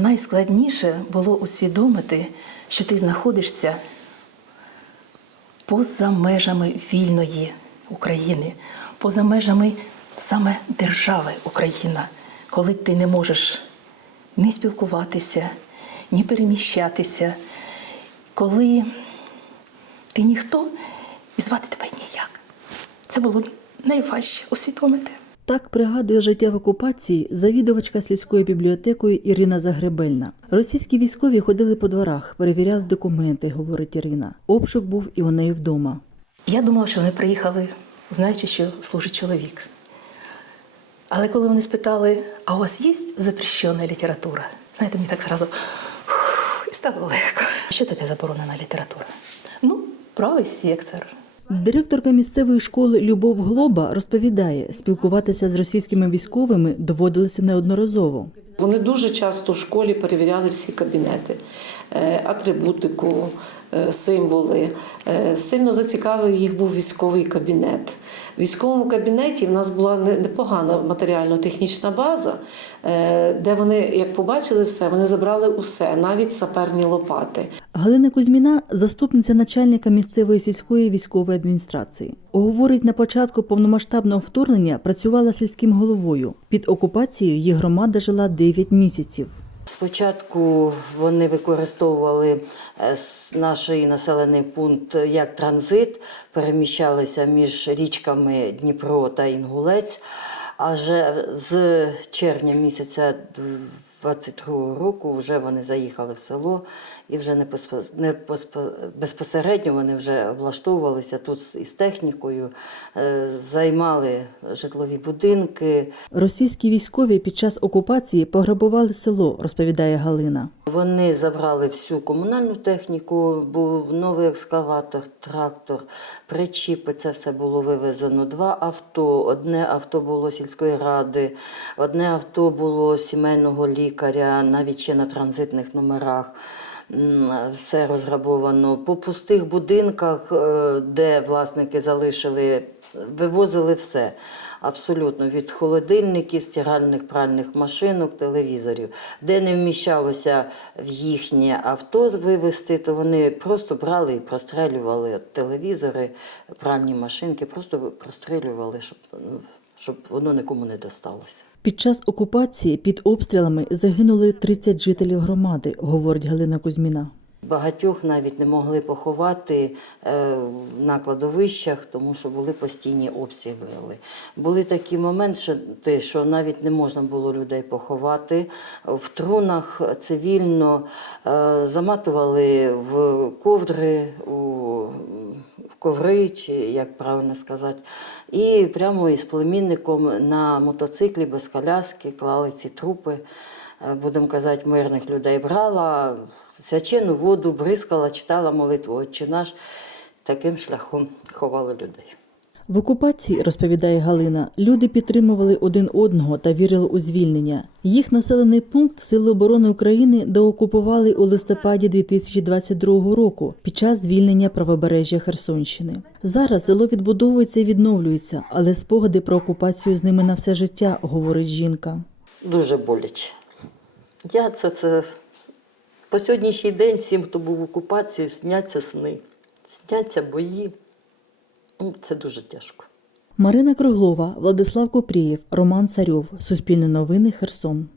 найскладніше було усвідомити, що ти знаходишся поза межами вільної України, поза межами саме держави Україна, коли ти не можеш ні спілкуватися, ні переміщатися, коли ти ніхто і звати тебе ніяк. Це було найважче усвідомити. Так пригадує життя в окупації завідувачка сільською бібліотекою Ірина Загребельна. Російські військові ходили по дворах, перевіряли документи, говорить Ірина. Обшук був і у неї вдома. Я думала, що вони приїхали, знаючи, що служить чоловік. Але коли вони спитали, а у вас є запрещена література? Знаєте, мені так зразу і стало легко. Що таке заборонена література? Ну, правий сектор. Директорка місцевої школи Любов Глоба розповідає, спілкуватися з російськими військовими доводилося неодноразово. Вони дуже часто в школі перевіряли всі кабінети, е, атрибутику, е, символи. Е, Сильно зацікавив їх був військовий кабінет. В військовому кабінеті в нас була непогана матеріально-технічна база, де вони, як побачили все, вони забрали усе, навіть саперні лопати. Галина Кузьміна, заступниця начальника місцевої сільської військової адміністрації, говорить, на початку повномасштабного вторгнення працювала сільським головою. Під окупацією її громада жила 9 місяців. Спочатку вони використовували е, наш населений пункт як транзит, переміщалися між річками Дніпро та Інгулець. Аж з червня місяця 22 року вже вони заїхали в село і вже не поспо- не поспо- безпосередньо вони вже влаштовувалися тут із технікою, е, займали житлові будинки. Російські військові під час окупації пограбували село, розповідає Галина. Вони забрали всю комунальну техніку, був новий екскаватор, трактор, причіпи. Це все було вивезено. Два авто. Одне авто було сільської ради, одне авто було сімейного лікаря, навіть ще на транзитних номерах. Все розграбовано. По пустих будинках, е, де власники залишили, вивозили все. Абсолютно від холодильників, стиральних пральних машинок, телевізорів. Де не вміщалося в їхнє авто вивезти, то вони просто брали і прострелювали телевізори, пральні машинки, просто прострелювали, щоб, щоб воно нікому не досталося. Під час окупації під обстрілами загинули 30 жителів громади, говорить Галина Кузьміна. Багатьох навіть не могли поховати е, на кладовищах, тому що були постійні обстріли. Були такі моменти, що, навіть не можна було людей поховати. В трунах цивільно е, заматували в ковдри, в коври, чи як правильно сказати. І прямо із племінником на мотоциклі без коляски клали ці трупи будемо казати, мирних людей брала, свячену воду бризкала, читала молитву «Отче наш, таким шляхом ховали людей. В окупації, розповідає Галина, люди підтримували один одного та вірили у звільнення. Їх населений пункт Сили оборони України доокупували у листопаді 2022 року під час звільнення правобережжя Херсонщини. Зараз село відбудовується і відновлюється, але спогади про окупацію з ними на все життя, говорить жінка. Дуже боляче. Я це все по сьогоднішній день всім, хто був в окупації, сняться сни, сняться бої. Ну, Це дуже тяжко. Марина Круглова, Владислав Купрієв, Роман Царьов. Суспільне новини Херсон.